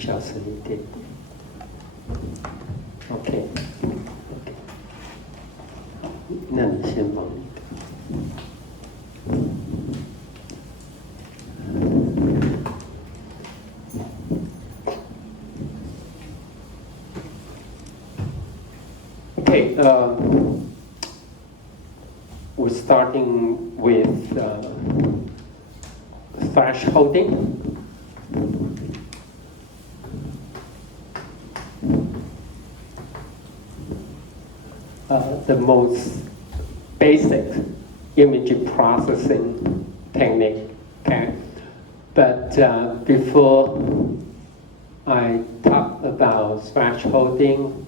小声一点点。OK， 那你先忙一个。Okay, we're starting with thresholding. The most basic image processing technique, okay? But before I talk about thresholding,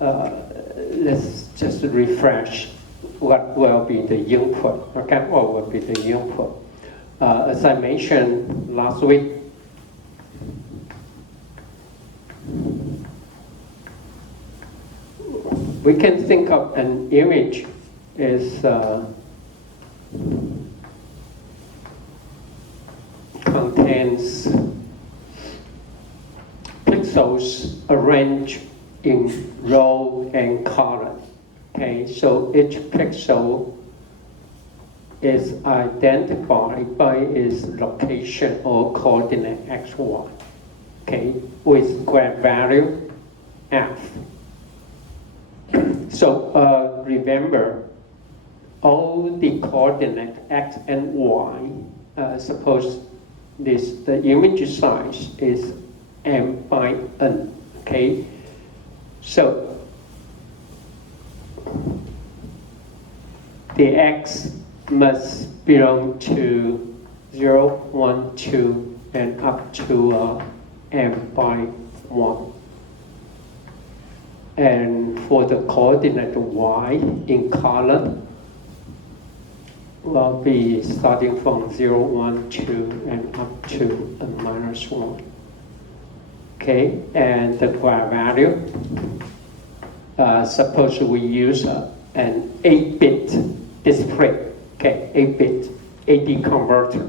let's just refresh what will be the input, okay? What will be the input? As I mentioned last week, we can think of an image as contains pixels arranged in row and column. Okay, so each pixel is identified by its location or coordinate x1, okay, with grad value f. So remember, all the coordinate x and y, suppose the image size is m by n, okay? So the x must belong to 0, 1, 2, and up to m by 1. And for the coordinate y in column, will be starting from 0, 1, 2, and up to -1. Okay, and the graph value, suppose we use an 8-bit display, okay, 8-bit AD converter.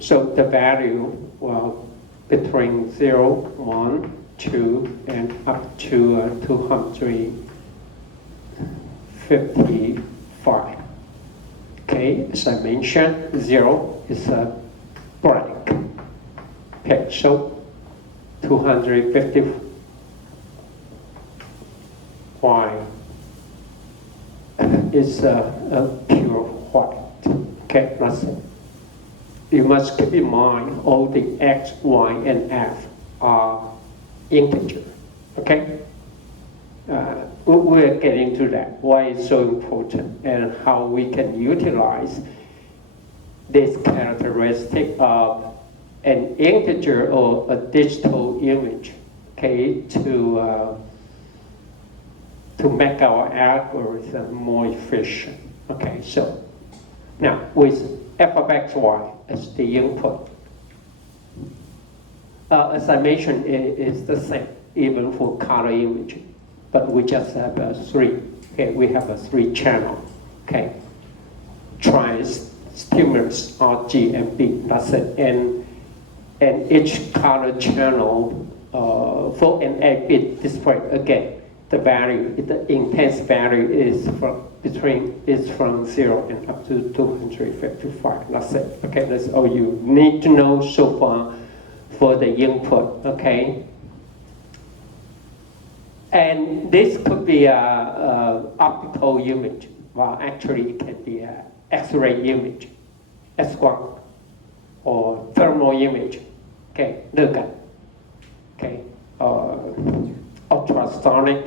So the value will between 0, 1, 2, and up to 255. Okay, as I mentioned, 0 is a blank pixel, 255 is a pure white. Okay, that's it. You must keep in mind all the x, y, and f are integer, okay? We'll get into that, why it's so important and how we can utilize this characteristic of an integer or a digital image, okay, to make our algorithm more efficient. Okay, so now with f of xy as the input, as I mentioned, it's the same even for color image, but we just have three. Okay, we have a 3-channel. Okay, stimulus R, G, and B. That's it. And each color channel for an 8-bit display, again, the value, the intense value is from 0 and up to 255. That's it. Okay, that's all you need to know so far for the input. Okay, and this could be a optical image. Well, actually, it can be an X-ray image, S1, or thermal image. Okay, look at. Okay, ultrasonic,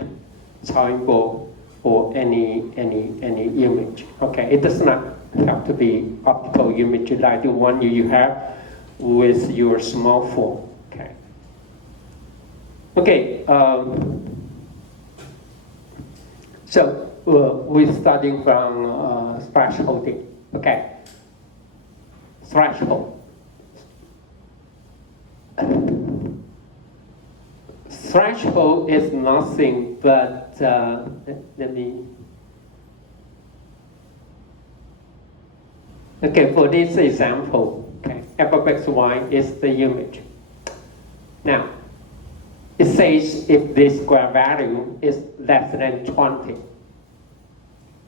Chaimbo, or any image. Okay, it does not have to be optical image like the one you have with your smartphone. Okay. Okay. So we're starting from thresholding. Okay. Threshold. Threshold is nothing but let me. Okay, for this example, okay, f of xy is the image. Now, it says if this graph value is less than 20,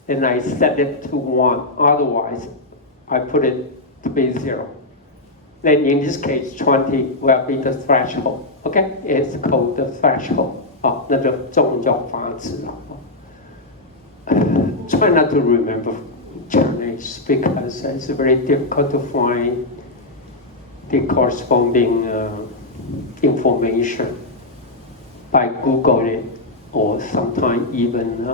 then I set it to 1. Otherwise, I put it to be 0. Then in this case, 20 will be the threshold. Okay, it's called the threshold. 那个重要法值啊。Try not to remember Chinese because it's very difficult to find the corresponding information by Google it or sometimes even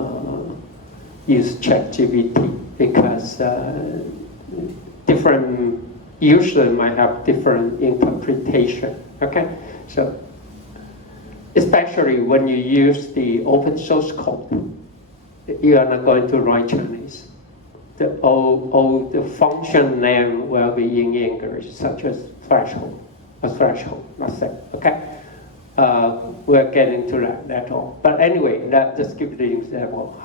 use ChatGPT because different users might have different interpretation. Okay, so especially when you use the open source code, you are not going to write Chinese. All the function name will be in English, such as threshold, that's it, okay? We're getting to that later on. But anyway, let's just give the example.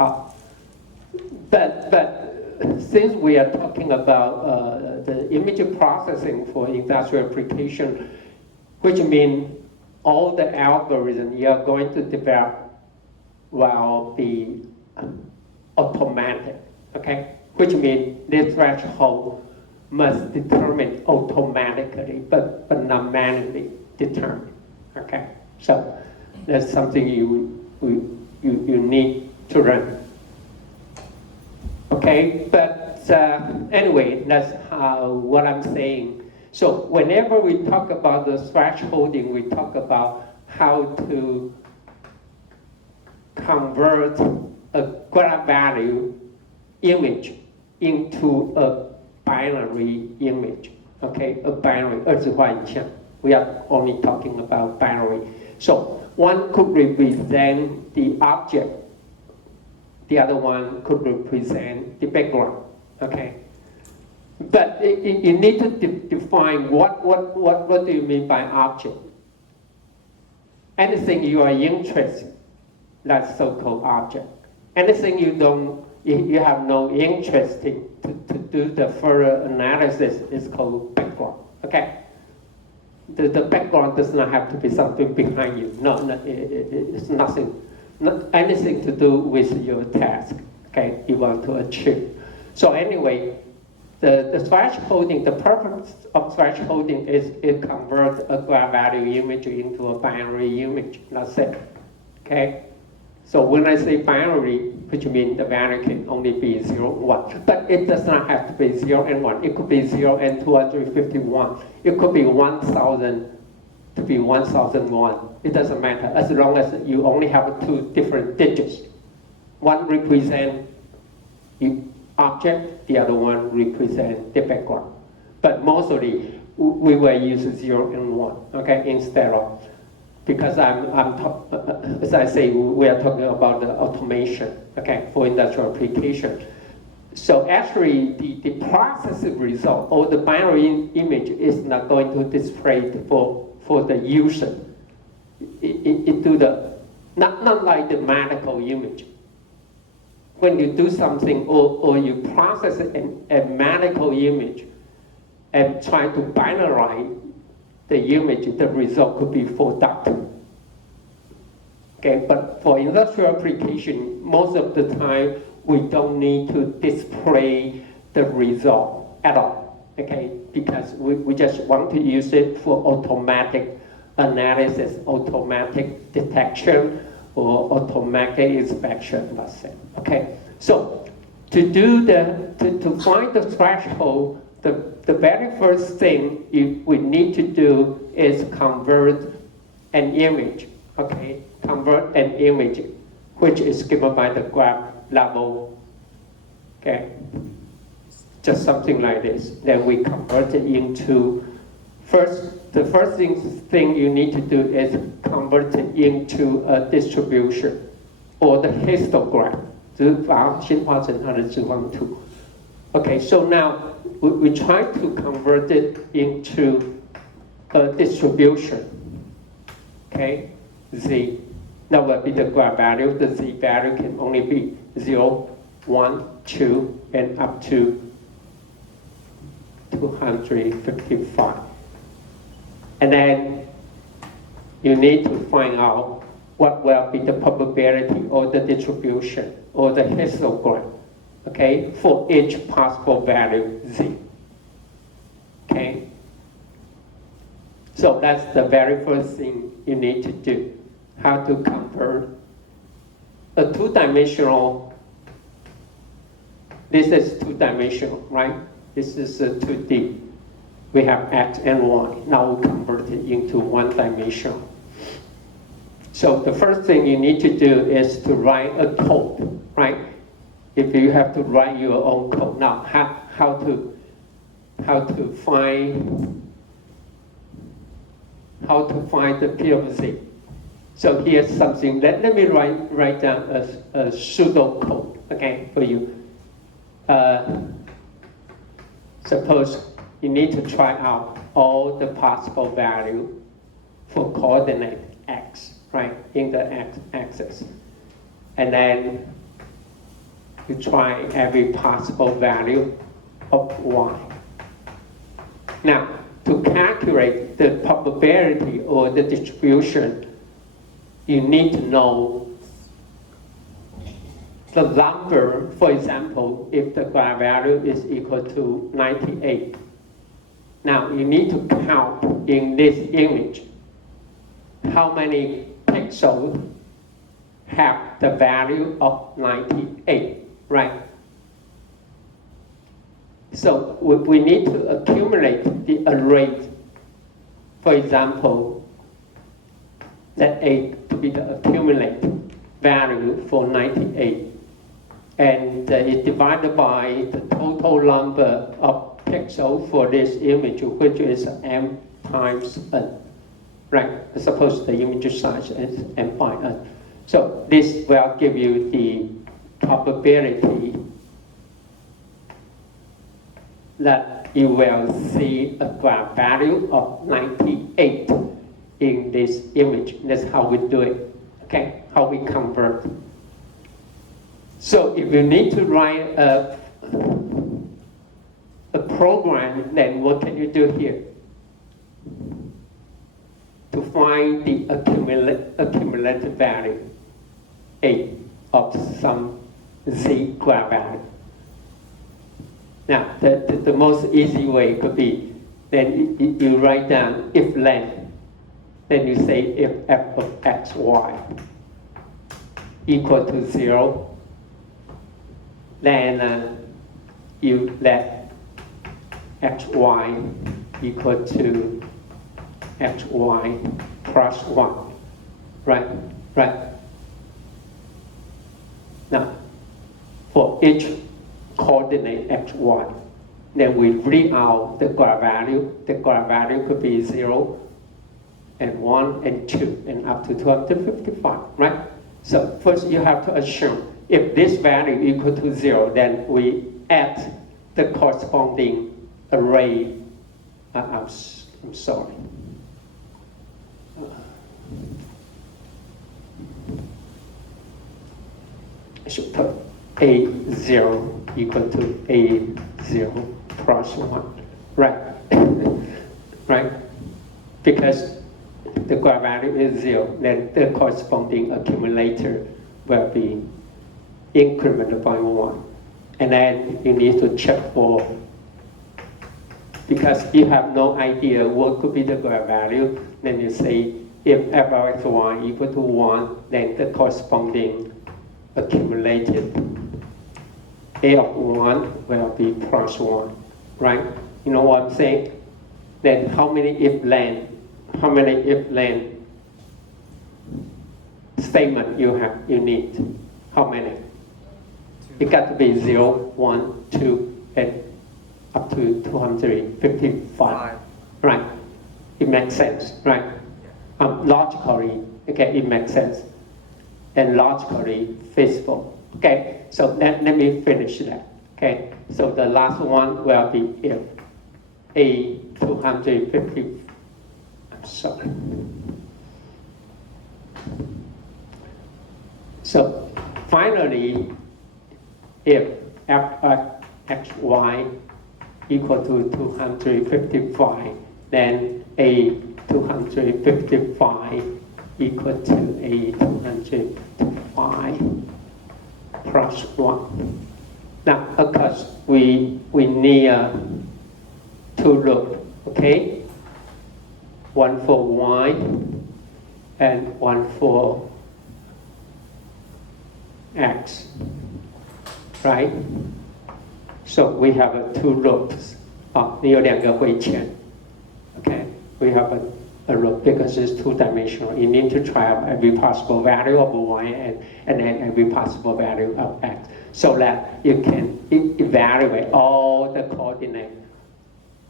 But since we are talking about the image processing for industrial application, which means all the algorithm you are going to develop will be automatic, okay? Which means this threshold must determine automatically, but not manually determined, okay? So that's something you need to learn, okay? But anyway, that's what I'm saying. So whenever we talk about the thresholding, we talk about how to convert a graph value image into a binary image, okay? A binary, 二次化影像. We are only talking about binary. So one could represent the object, the other one could represent the background, okay? But you need to define what do you mean by object? Anything you are interested, that's so-called object. Anything you have no interest in to do the further analysis is called background, okay? The background does not have to be something behind you. No, it's nothing, not anything to do with your task, okay, you want to achieve. So anyway, the thresholding, the purpose of thresholding is it converts a graph value image into a binary image. That's it, okay? So when I say binary, which means the value can only be 0, 1. But it does not have to be 0 and 1. It could be 0 and 251. It could be 1,000 to be 1,001. It doesn't matter as long as you only have 2 different digits. One represents the object, the other one represents the background. But mostly we will use 0 and 1, okay, instead of, because as I say, we are talking about the automation, okay, for industrial application. So actually, the processing result or the binary image is not going to display for the user. It do the not like the medical image. When you do something or you process a medical image and try to binarize the image, the result could be for doctor. Okay, but for industrial application, most of the time we don't need to display the result at all. Okay, because we just want to use it for automatic analysis, automatic detection, or automatic inspection, let's say. Okay, so to find the threshold, the very first thing we need to do is convert an image, okay? Convert an image, which is given by the graph level, okay? Just something like this. Then we convert it into, the first thing you need to do is convert it into a distribution, or the histogram. 就是把它先画成它的直方图. Okay, so now we try to convert it into a distribution. Okay, Z. That will be the graph value. The Z value can only be 0, 1, 2, and up to 255. And then you need to find out what will be the probability or the distribution or the histogram, okay, for each possible value z. Okay? So that's the very first thing you need to do. How to convert a two-dimensional, this is two-dimensional, right? This is a 2D. We have x and y. Now we convert it into one-dimensional. So the first thing you need to do is to write a code, right? If you have to write your own code. Now, how to find the P of z. So here's something. Let me write down a pseudo code, okay, for you. Suppose you need to try out all the possible value for coordinate x, right, in the x-axis. And then you try every possible value of y. Now, to calculate the probability or the distribution, you need to know the number. For example, if the y value is equal to 98, now you need to count in this image how many pixels have the value of 98, right? So we need to accumulate the array. For example, let A to be the accumulated value for 98. And it's divided by the total number of pixels for this image, which is m times n. Right? Suppose the image size is m by n. So this will give you the probability that you will see a graph value of 98 in this image. That's how we do it, okay? How we convert. So if you need to write a program, then what can you do here? To find the accumulated value, A, of some z graph value. Now, the most easy way could be, then you write down if len, then you say if f of x, y equal to 0, then you let x, y equal to x, y plus 1, right? Right. Now, for each coordinate x, y, then we read out the graph value. The graph value could be 0 and 1 and 2 and up to 255, right? So first you have to assume if this value equal to 0, then we add the corresponding array. I'm sorry. I should put A0 equal to A0 plus 1, right? Right? Because the graph value is 0, then the corresponding accumulator will be incremented by 1. And then you need to check for, because you have no idea what could be the graph value, then you say if f of x, y equal to 1, then the corresponding accumulated A of 1 will be plus 1, right? You know what I'm saying? Then how many if len statement you need? How many? It got to be 0, 1, 2, and up to 255, right? It makes sense, right? Logically, okay, it makes sense. And logically feasible. Okay, so let me finish that. Okay, so the last one will be if A 250. I'm sorry. So finally, if f of x, y equal to 255, then A 255 equal to a 205 plus 1. Now, of course, we need two loops, okay? One for y and one for x, right? So we have two loops. 你有两个回圈 okay? We have a loop because it's two-dimensional. You need to try out every possible value of y and then every possible value of x, so that you can evaluate all the coordinates,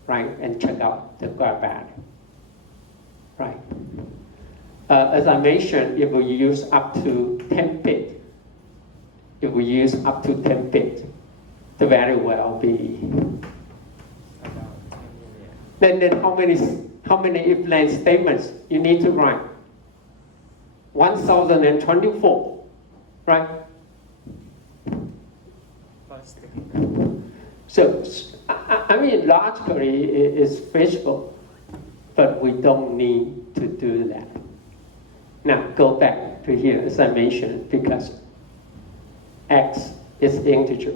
right? And check out the graph value, right? As I mentioned, if we use up to 10 bits, if we use up to 10 bits, the value will be. Then how many if-then statements you need to write? 1024, right? So I mean, logically it's feasible, but we don't need to do that. Now go back to here, as I mentioned, because x is integer,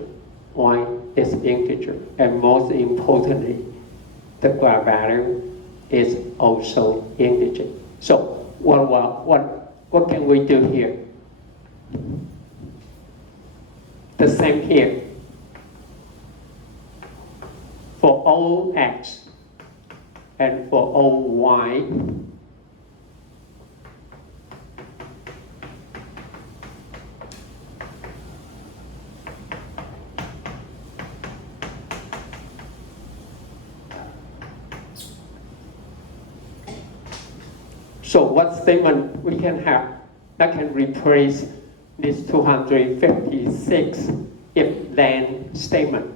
y is integer, and most importantly, the graph value is also integer. So what can we do here? The same here. For all x and for all y, so what statement we can have that can replace this 256 if-then statement?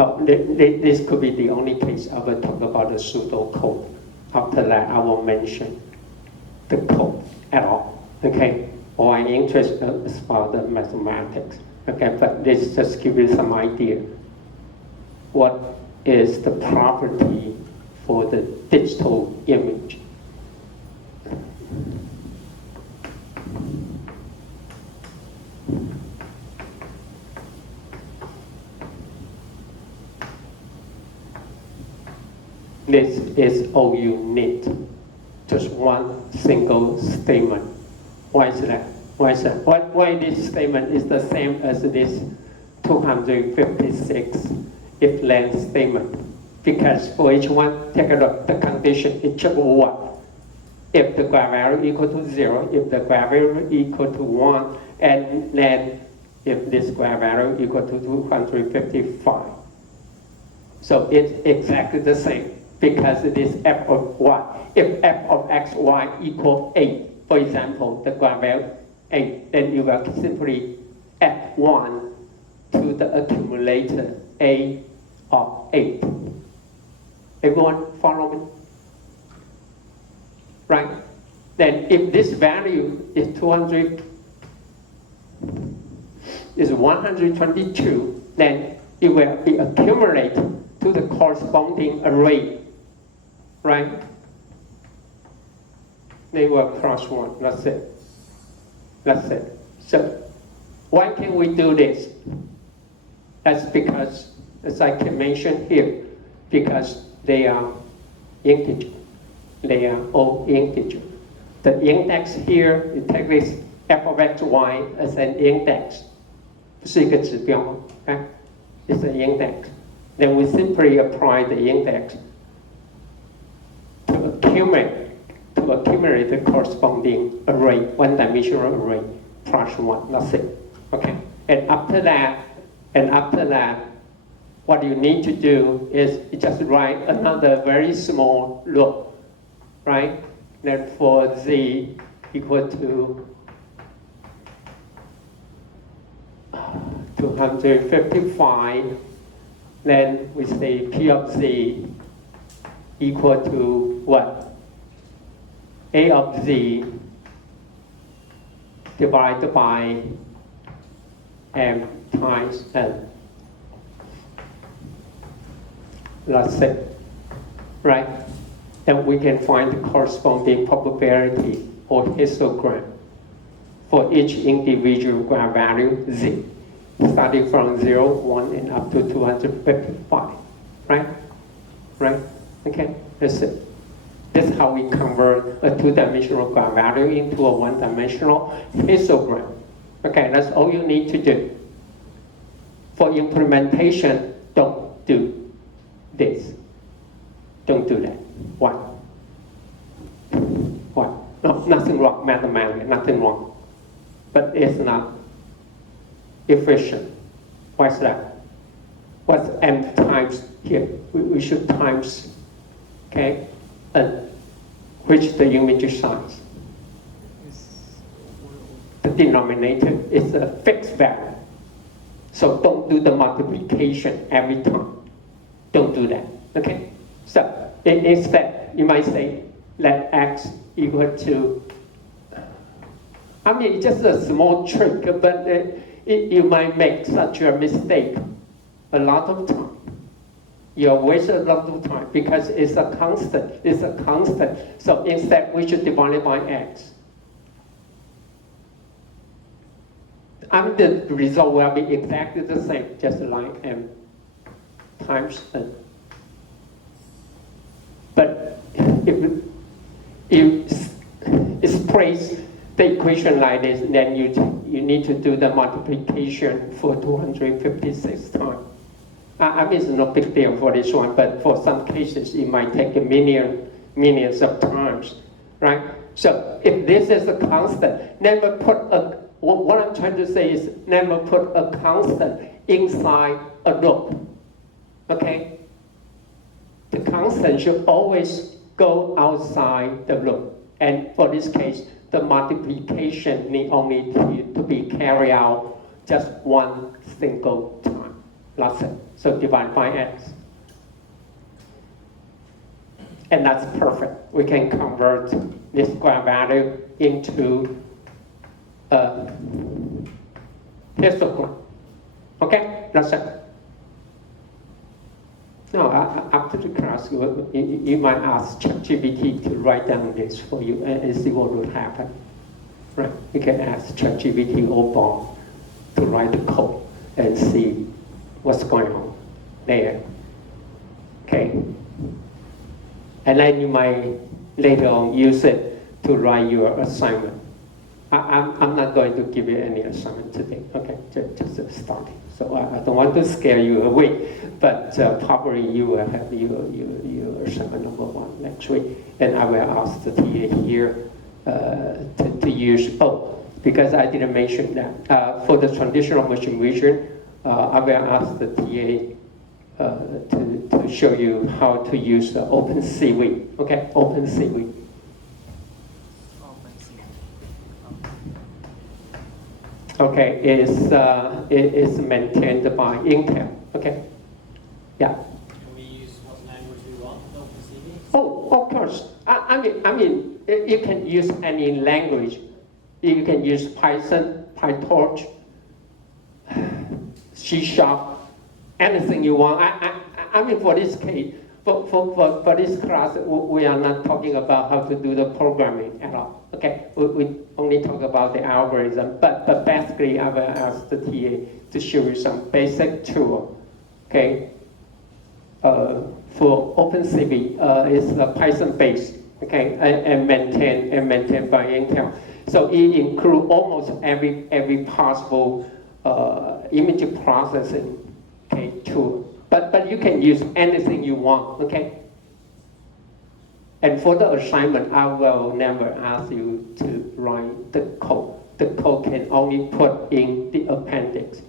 Oh, this could be the only case I will talk about the pseudocode. After that, I will mention the code at all. Okay, or I'm interested as far the mathematics. Okay, but this just give you some idea. What is the property for the digital image? This is all you need, just one single statement. Why is that? Why is that? Why this statement is the same as this 256 if-then statement? Because for each one, take a look, the condition is check what? If the graph value equal to 0, if the graph value equal to 1, and then if this graph value equal to 255. So it's exactly the same. Because it is f of y. If f of x, y equal 8, for example, the graph value 8, then you will simply add 1 to the accumulator a of 8. Everyone follow me? Right? Then if this value is 122, then it will be accumulated to the corresponding array. Right? They were plus 1, that's it. That's it. So, why can we do this? That's because, as I can mention here, because they are integer. They are all integer. The index here, you take this f of x, y as an index. 是一个指标, okay? It's an index. Then we simply apply the index to accumulate the corresponding array, one-dimensional array, plus 1, that's it. Okay? And after that, what you need to do is you just write another very small loop, right? Then for z equal to 255, then we say P of Z equal to what? A of Z divided by M times N. That's it, right? Then we can find the corresponding probability or histogram for each individual graph value Z, starting from 0, 1, and up to 255, right? Right? Okay, that's it. That's how we convert a two-dimensional graph value into a one-dimensional histogram. Okay, that's all you need to do. For implementation, don't do this. Don't do that. Why? Why? No, nothing wrong mathematically, nothing wrong. But it's not efficient. Why is that? What's M times here? We should times, okay, which the image size. The denominator is a fixed value. So don't do the multiplication every time. Don't do that, okay? So instead, you might say, let x equal to, I mean, it's just a small trick, but you might make such a mistake a lot of time. You'll waste a lot of time because it's a constant. It's a constant. So instead, we should divide it by x. And the result will be exactly the same, just like m times n. But if it's placed the equation like this, then you need to do the multiplication for 256 times. I mean, it's no big deal for this one, but for some cases, it might take millions of times, right? So if this is a constant, never put a, what I'm trying to say is never put a constant inside a loop, okay? The constant should always go outside the loop. And for this case, the multiplication need only to be carried out just one single time. That's it. So divide by x. And that's perfect. We can convert this graph value into a histogram. Okay? That's it. Now, after the class, you might ask ChatGPT to write down this for you and see what will happen. Right? You can ask ChatGPT or Bob to write the code and see what's going on there. Okay? And then you might later on use it to write your assignment. I'm not going to give you any assignment today, okay? Just starting. So I don't want to scare you away, but probably you will have your assignment number 1 next week. And I will ask the TA here to use, because I didn't mention that. For the traditional machine vision, I will ask the TA to show you how to use the OpenCV, okay? OpenCV. Okay, it's maintained by Intel. Okay, yeah. Can we use what language we want? OpenCV? Oh, of course. I mean, you can use any language. You can use Python, PyTorch, C#, anything you want. I mean, for this case, for this class, we are not talking about how to do the programming at all. Okay, we only talk about the algorithm, but basically I will ask the TA to show you some basic tool. Okay, for OpenCV, it's Python based. Okay, and maintained by Intel. So it includes almost every possible image processing, okay, tool. But you can use anything you want, okay? And for the assignment, I will never ask you to write the code. The code can only put in the appendix.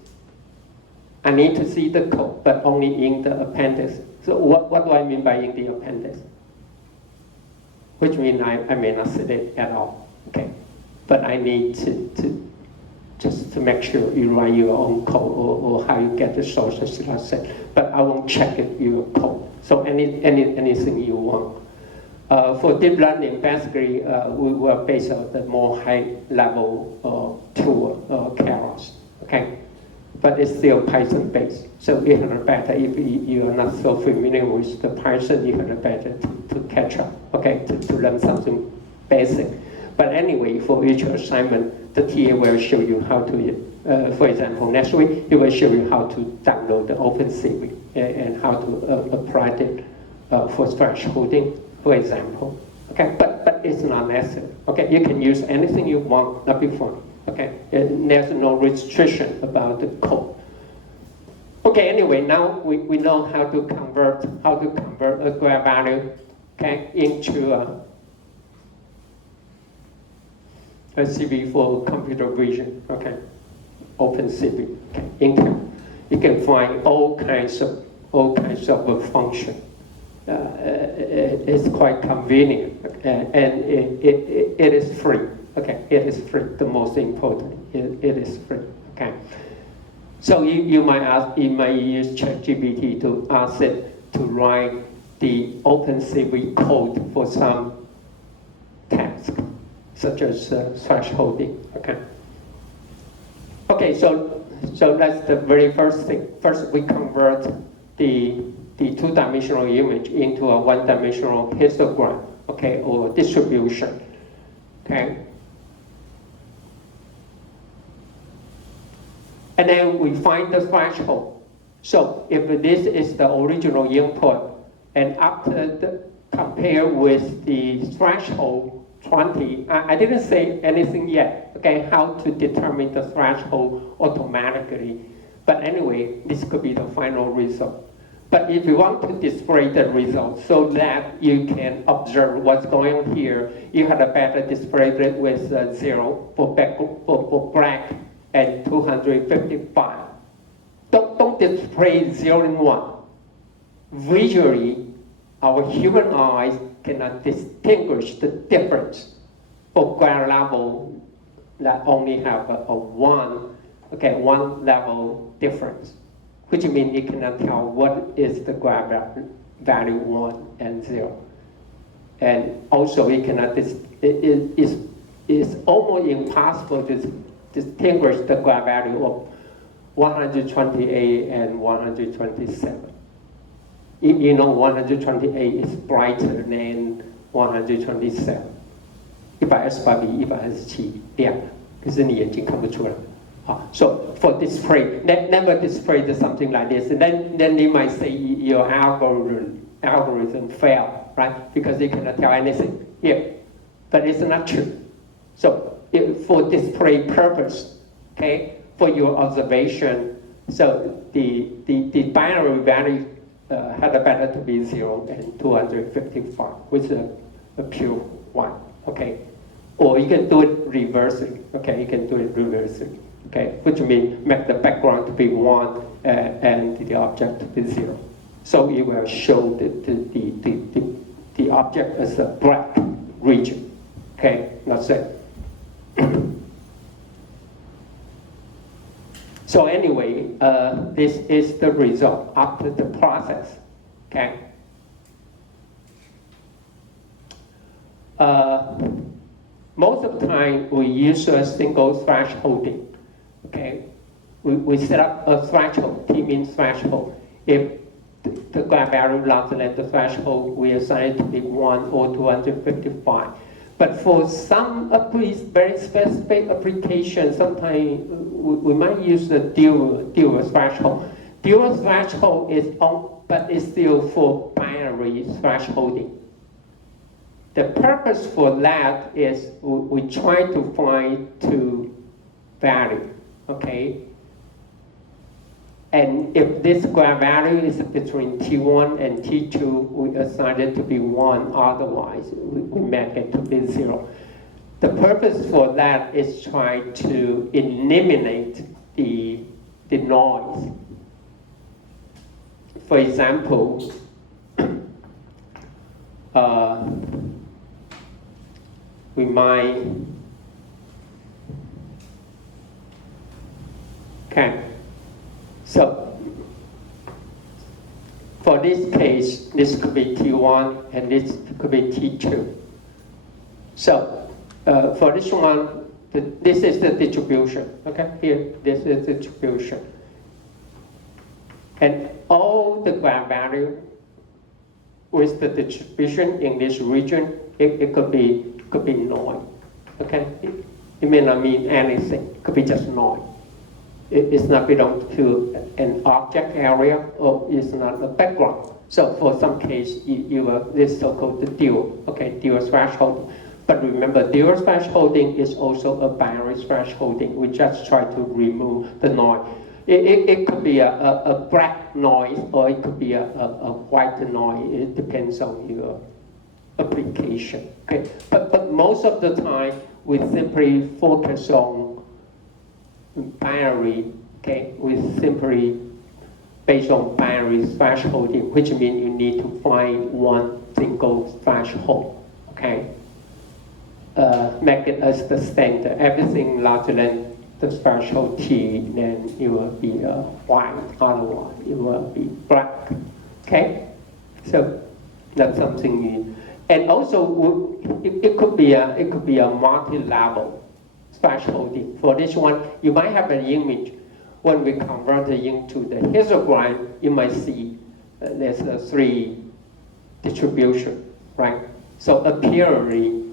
I need to see the code, but only in the appendix. So what do I mean by in the appendix? Which means I may not see it at all, okay? But I need to just to make sure you write your own code or how you get the sources, let's say. But I won't check it, your code. So anything you want. For deep learning, basically, we were based on the more high-level tool, Keras, okay? But it's still Python-based. So you have better, if you are not so familiar with the Python, you have better to catch up, okay, to learn something basic. But anyway, for each assignment, the TA will show you how to, for example, next week, he will show you how to download the OpenCV and how to apply it for thresholding, for example. Okay, but it's not necessary. Okay, you can use anything you want, that'll be fine. Okay, and there's no restriction about the code. Okay, anyway, now we know how to convert a graph value, okay, into a CV for computer vision, okay, OpenCV, okay, Intel. You can find all kinds of function. It's quite convenient, and it is free. Okay, it is free. The most important, it is free. Okay. So you might use ChatGPT to ask it to write the OpenCV code for some task, such as thresholding. Okay. Okay. So that's the very first thing. First, we convert the two-dimensional image into a one-dimensional histogram, okay, or distribution. Okay. And then we find the threshold. So if this is the original input, and after compare with the threshold 20, I didn't say anything yet, okay, how to determine the threshold automatically. But anyway, this could be the final result. But if you want to display the result so that you can observe what's going on here, you have a better display it with 0 for black and 255. Don't display 0 and 1. Visually, our human eyes cannot distinguish the difference for graph level that only have a one level difference, which means you cannot tell what is the graph value 1 and 0. And also, it cannot it's almost impossible to distinguish the graph value of 128 and 127. You know 128 is brighter than 127. 128比127亮，可是你眼睛看不出来。So for display, never display something like this. Then they might say your algorithm failed, right? Because you cannot tell anything here. But it's not true. So for display purpose, okay, for your observation, so the binary value had better to be 0 and 255 with a pure 1, okay? Or you can do it reversing, okay? You can do it reversing, okay? Which means make the background to be 1 and the object to be 0. So it will show the object as a black region, okay? That's it. So anyway, this is the result after the process, okay? Most of the time, we use a single thresholding, okay? We set up a threshold, T-mean threshold. If the graph value larger than the threshold, we assign it to be 1 or 255. But for some very specific applications, sometimes we might use the dual threshold. Dual threshold is but it's still for binary thresholding. The purpose for that is we try to find two values, okay? And if this graph value is between T1 and T2, we assign it to be 1, otherwise we make it to be 0. The purpose for that is try to eliminate the noise. For example, we might Okay, so for this case, this could be T1 and this could be T2. So for this one, this is the distribution. Okay, here, this is the distribution. And all the value with the distribution in this region, it could be noise. Okay, it may not mean anything. It could be just noise. It's not belong to an object area, or it's not a background. So for some case, you have this so-called dual, okay, dual threshold. But remember, dual thresholding is also a binary thresholding. We just try to remove the noise. It could be a black noise, or it could be a white noise. It depends on your application. Okay, but most of the time, we simply focus on binary, okay, we simply based on binary thresholding, which means you need to find one single threshold, okay? Make it as the standard. Everything larger than the threshold T, then it will be white, otherwise it will be black, okay? So that's something new. And also, it could be a multi-level thresholding. For this one, you might have an image. When we convert it into the histogram, you might see there's a 3 distribution, right? So apparently,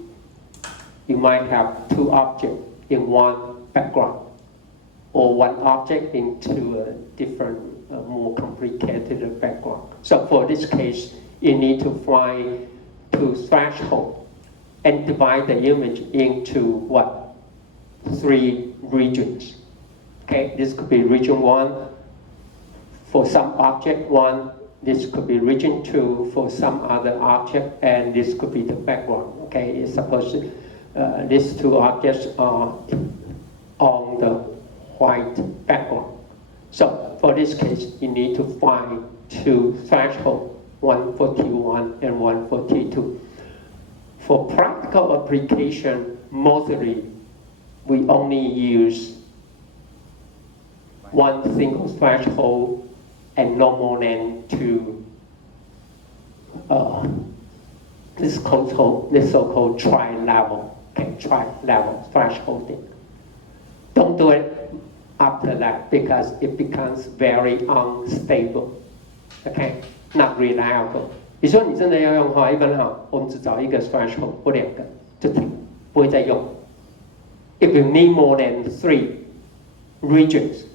you might have 2 objects in one background, or 1 object into a different, more complicated background. So for this case, you need to find 2 thresholds and divide the image into what? 3 regions. Okay, this could be region 1 for some object 1, this could be region 2 for some other object, and this could be the background. Okay, suppose these 2 objects are on the white background. So for this case, you need to find 2 thresholds, one for T1 and one for T2. For practical application, mostly we only use 1 single threshold and no more than 2 this so-called tri-level, okay, tri-level thresholding. Don't do it after that because it becomes very unstable, okay, not reliable. 你说你真的要用的话，一般好，我们只找一个 threshold 或2个就停，不会再用。If you need more than 3 regions,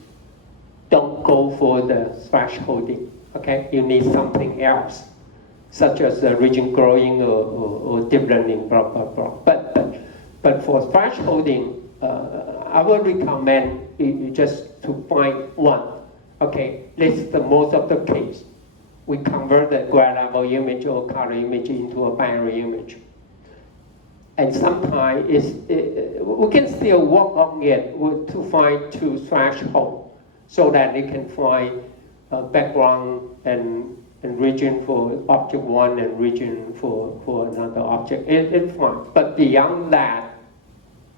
don't go for the thresholding. Okay, you need something else, such as the region growing or deep learning, blah blah blah. But for thresholding, I would recommend you just to find 1. Okay, this is the most of the case. We convert the ground level image or color image into a binary image. And sometimes we can still work on it to find 2 thresholds so that they can find background and region for object 1 and region for another object. It's fine. But beyond that,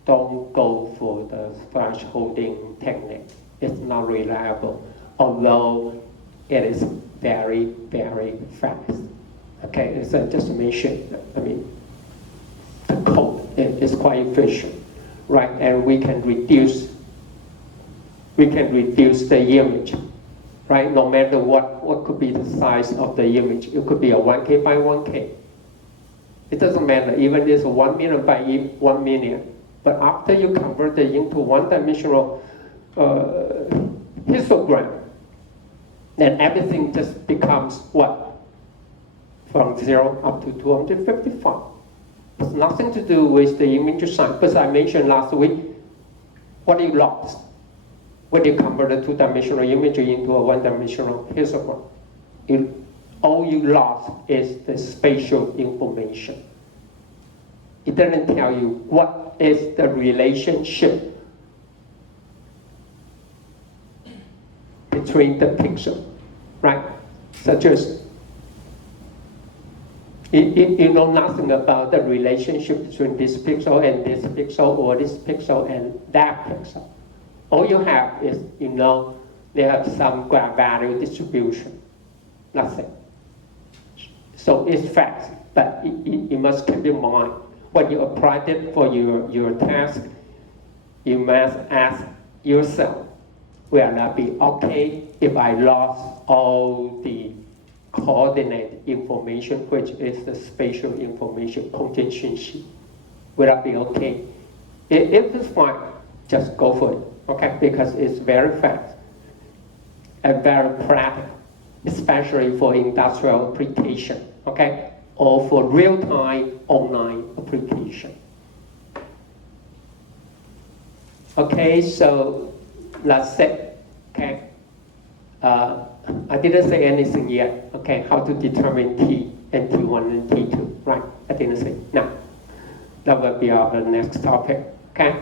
don't go for the thresholding technique. It's not reliable, although it is very, very fast. Okay, as I just mentioned, I mean, the code is quite efficient, right? And we can reduce the image, right? No matter what could be the size of the image. It could be a 1K by 1K. It doesn't matter, even it's 1 million by 1 million. But after you convert it into one-dimensional histogram, then everything just becomes what? From 0 up to 255. It's nothing to do with the image size. Because I mentioned last week, what you lost when you convert a 2-dimensional image into a 1-dimensional histogram. All you lost is the spatial information. It doesn't tell you what is the relationship between the pixels, right? Such as you know nothing about the relationship between this pixel and this pixel, or this pixel and that pixel. All you have is, they have some graph value distribution. That's it. So it's facts, but you must keep in mind, when you apply it for your task, you must ask yourself, will I be okay if I lost all the coordinate information, which is the spatial information, contingency? Will I be okay? If it's fine, just go for it, okay? Because it's very fast and very practical, especially for industrial application, okay? Or for real-time online application. Okay, so that's it, okay? I didn't say anything yet, okay? How to determine T and T1 and T2, right? I didn't say, no. That will be our next topic, okay?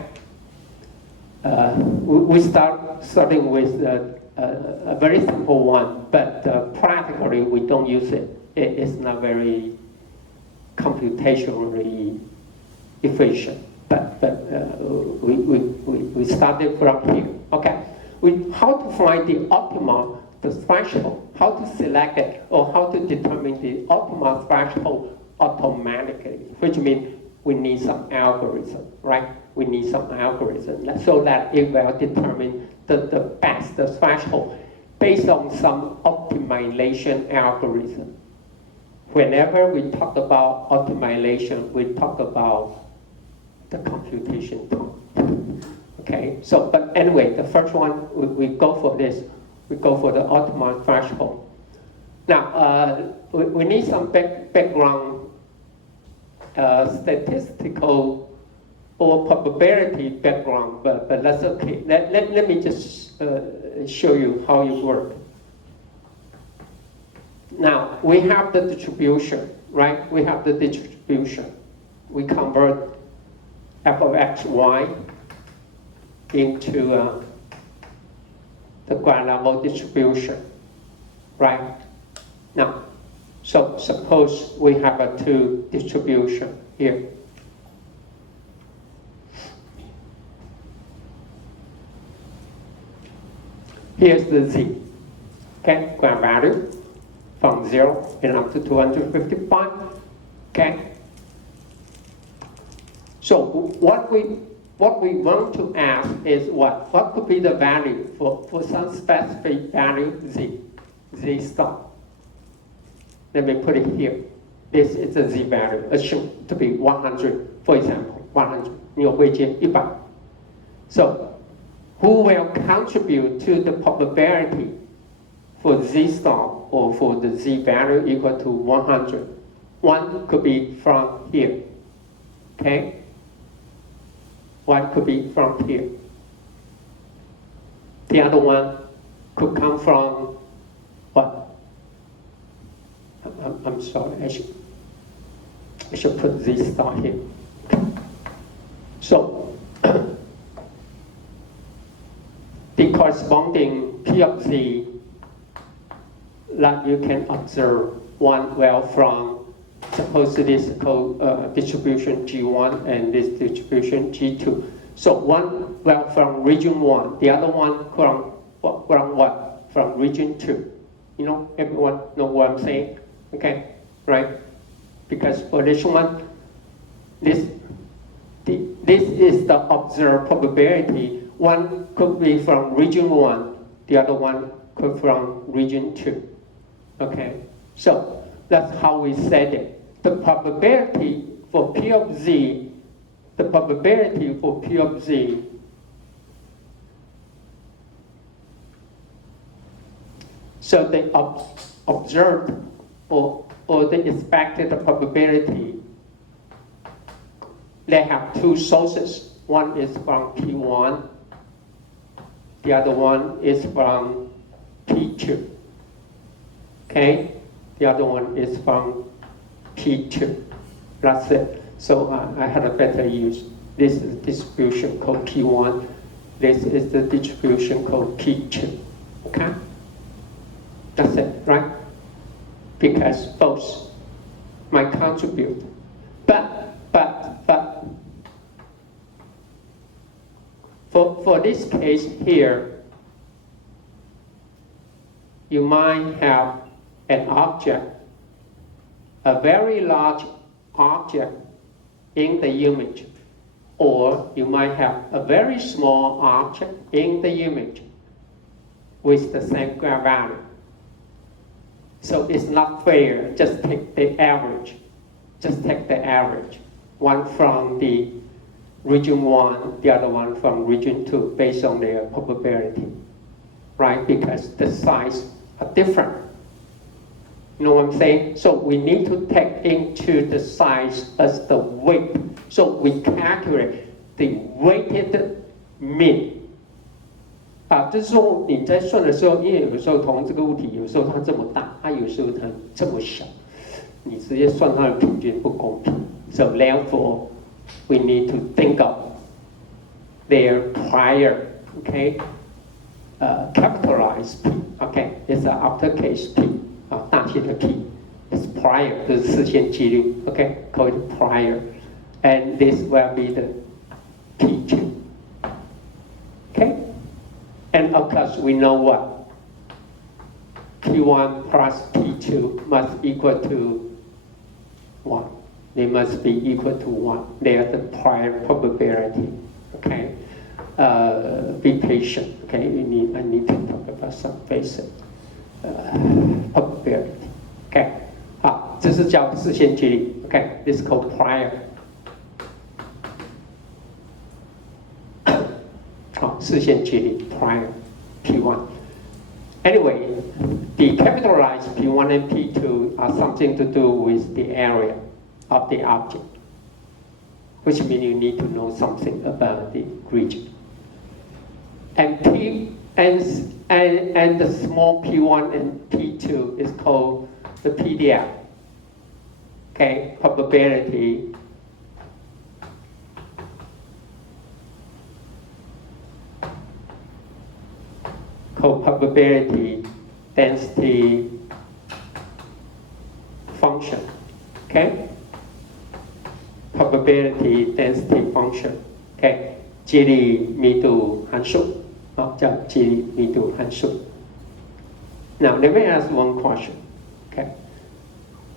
We starting with a very simple one, but practically we don't use it. It's not very computationally efficient, but we started from here, okay? How to find the optimal, the threshold, how to select it, or how to determine the optimal threshold automatically, which means we need some algorithm, right? We need some algorithm so that it will determine the best threshold based on some optimization algorithm. Whenever we talk about optimization, we talk about the computation time. Okay, so, but anyway, the first one, we go for this. We go for the optimal threshold. Now, we need some background statistical or probability background, but that's okay. Let me just show you how it works. Now, we have the distribution, right? We have the distribution. We convert f of x, y into the ground level distribution, right? Now, so suppose we have a two distribution here. Here's the z, okay, ground value from 0 and up to 255, okay? So what we want to ask is what? What could be the value for some specific value z star? Let me put it here. This is the z value, assumed to be 100, for example, 100. 你会接100. So who will contribute to the probability for z star or for the z value equal to 100? One could be from here, okay? One could be from here. The other one could come from what? I'm sorry, I should put z star here. So, the corresponding P of z that you can observe one well from, suppose this is called distribution G1 and this distribution G2. So one well from region 1, the other one from what? From region 2. You know, everyone know what I'm saying? Okay, right? Because for this one, this is the observed probability. One could be from region 1, the other one could from region 2. Okay, so that's how we set it. The probability for P of z, so the observed or the expected probability, they have two sources. One is from P1, the other one is from P2. Okay, the other one is from P2. That's it. So I had a better use. This is the distribution called P1. This is the distribution called P2. Okay? That's it, right? Because both might contribute. But For this case here, you might have an object, a very large object in the image, or you might have a very small object in the image with the same value. So it's not fair, just take the average. Just take the average. One from the region 1, the other one from region 2, based on their probability, right? Because the size are different. You know what I'm saying? So we need to take into the size as the weight. So we calculate the weighted mean. 就是说你在算的时候，因为有时候同这个物体，有时候它这么大，它有时候它这么小，你直接算它的平均不公平。So therefore, we need to think of their prior, okay, capitalized P, okay, it's an uppercase P, 大写的 P, it's prior, 就是事先几率 okay, call it prior, and this will be the P2, okay, and of course we know what, P1 plus P2 must equal to 1. They must be equal to 1. They are the prior probability. Okay, be patient. Okay, I need to talk about some basic probability. Okay, 好，这是叫事先几率。Okay, this is called prior. 好，事先几率 prior P1. Anyway, the capitalized P1 and P2 are something to do with the area of the object, which means you need to know something about the region. And and the small P1 and P2 is called the PDF. Okay, probability density function. Okay, probability density function. Okay, 几率密度函数，叫几率密度函数。Now let me ask one question. Okay,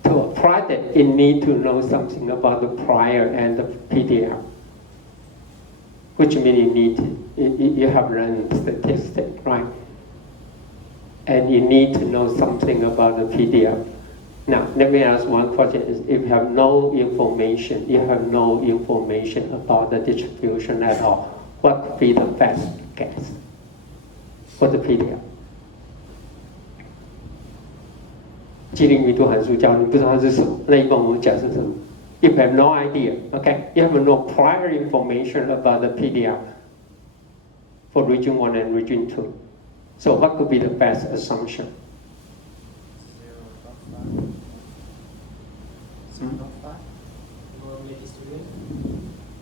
to apply that, you need to know something about the prior and the PDF, which means you have learned statistics, right? And you need to know something about the PDF. Now, let me ask one question. If you have no information, about the distribution at all, what could be the best guess for the PDF? 几率密度函数教你不知道它是什么，那一般我们讲是什么 ？If you have no idea, okay, you have no prior information about the PDF for region 1 and region 2. So what could be the best assumption? 0.5. Normally distributed.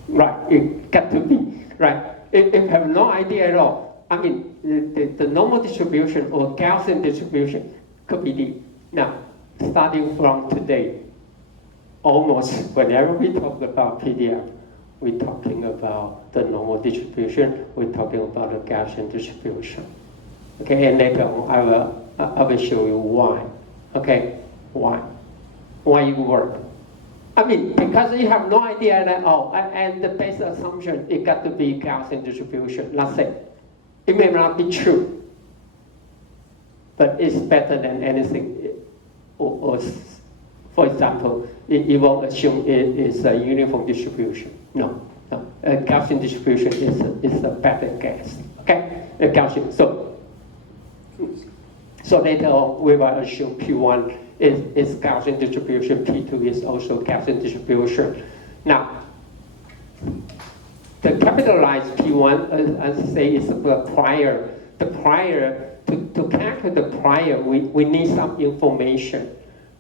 Right, it got to be right. If you have no idea at all, I mean, the normal distribution or Gaussian distribution could be the now starting from today. Almost whenever we talk about PDF, we're talking about the normal distribution. We're talking about the Gaussian distribution. Okay, and later on I will show you why. Okay, why it work? I mean, because you have no idea at all, and the basic assumption it got to be Gaussian distribution. That's it. It may not be true, but it's better than anything. Or for example, it won't assume it is a uniform distribution. No. A Gaussian distribution is a better guess. Okay, a Gaussian. So later on, we will assume P1 is Gaussian distribution, P2 is also Gaussian distribution. Now, the capitalized P1, as I say, is the prior. The prior, to calculate the prior, we need some information.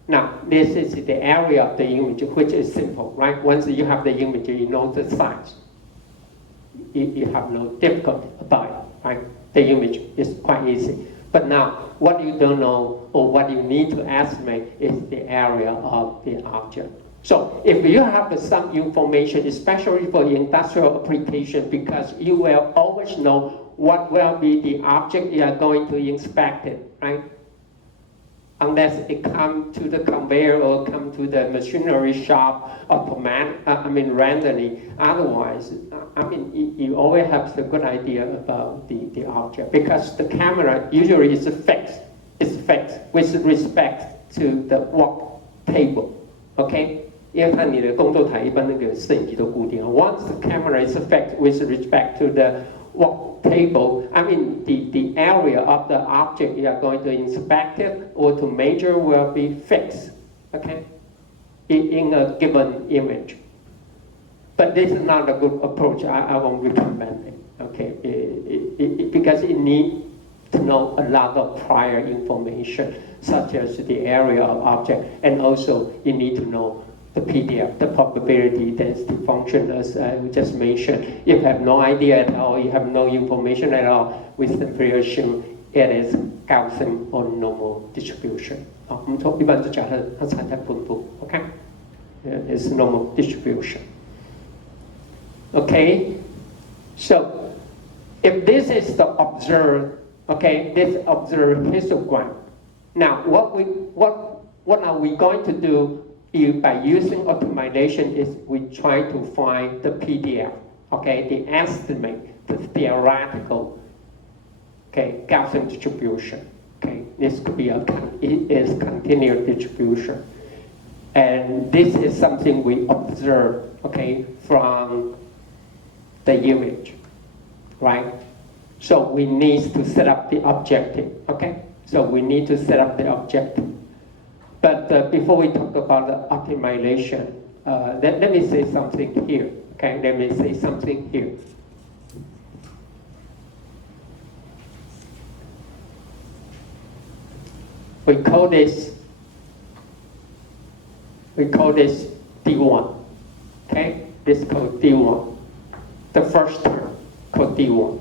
Now, this is the area of the image, which is simple, right? Once you have the image, you know the size. You have no difficulty about it, right? The image is quite easy. But now, what you don't know or what you need to estimate is the area of the object. So if you have some information, especially for the industrial application, because you will always know what will be the object you are going to inspect it, right? Unless it come to the conveyor or come to the machinery shop randomly. Otherwise, you always have a good idea about the object, because the camera usually is fixed. It's fixed with respect to the work table, okay? 因为看你的工作台一般那个摄影机都固定了。Once the camera is fixed with respect to the work table, the area of the object you are going to inspect it or to measure will be fixed, okay, in a given image. But this is not a good approach. I won't recommend it, okay, because it needs to know a lot of prior information, such as the area of object, and also you need to know the PDF, the probability density function, as we just mentioned. If you have no idea at all, you have no information at all, we simply assume it is Gaussian or normal distribution. 我们一般就假设它参加分布 okay? It's normal distribution. Okay? So, if this is the observed, okay, this observed histogram. Now, what are we going to do by using optimization is we try to find the PDF, okay, the estimate, the theoretical, okay, Gaussian distribution, okay. This could be it is continuous distribution. And this is something we observe, okay, from the image, right? So we need to set up the objective, okay? So we need to set up the objective. But before we talk about the optimization, let me say something here. Okay, let me say something here. We call this D1. Okay, this is called D1. The first term called D1,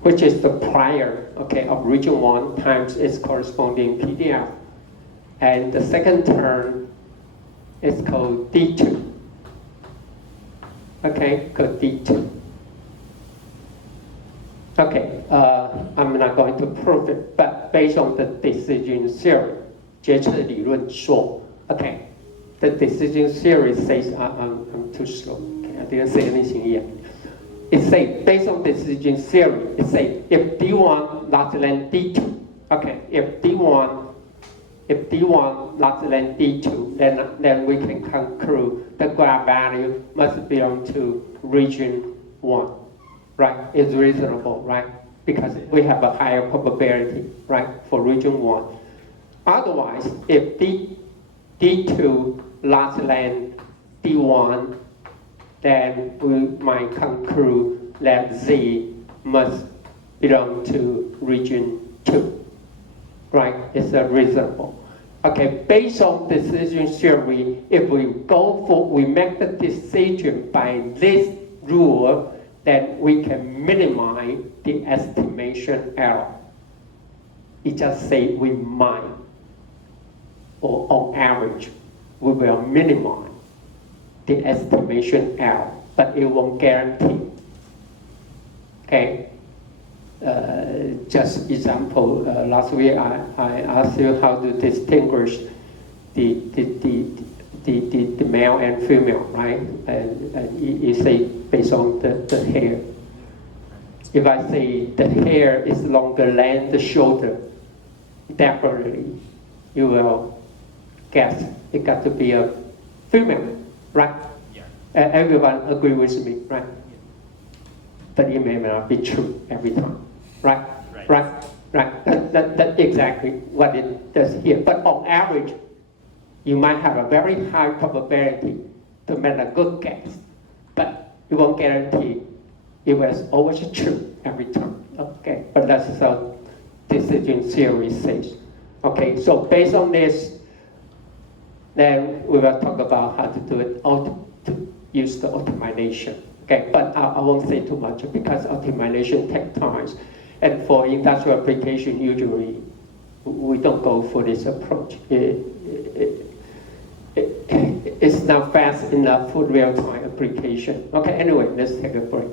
which is the prior, okay, of region 1 times its corresponding PDF. And the second term is called D2. Okay, called D2. Okay, I'm not going to prove it, but based on the decision theory, 决策理论说, okay, the decision theory says, I'm too slow, okay, I didn't say anything yet. It says, based on decision theory, it says if D1 larger than D2, okay, if D1 larger than D2, then we can conclude the graph value must belong to region 1, right? It's reasonable, right? Because we have a higher probability, right, for region 1. Otherwise, if D2 larger than D1, then we might conclude that Z must belong to region 2, right? It's reasonable. Okay, based on decision theory, if we make the decision by this rule, then we can minimize the estimation error. It just say we might, or on average, we will minimize the estimation error, but it won't guarantee. Okay. Just example, last week I asked you how to distinguish the male and female, right? And you say based on the hair. If I say the hair is longer than the shoulder, definitely you will guess it got to be a female, right? Yeah. Everyone agree with me, right? But it may not be true every time, right? Right. That's exactly what it does here. But on average, you might have a very high probability to make a good guess, but it won't guarantee it was always true every time. Okay, but that's how decision theory says. Okay, so based on this, then we will talk about how to do it, to use the optimization. Okay, but I won't say too much because optimization takes time. And for industrial application, usually we don't go for this approach. it's not fast enough for real-time application. Okay, anyway, let's take a break.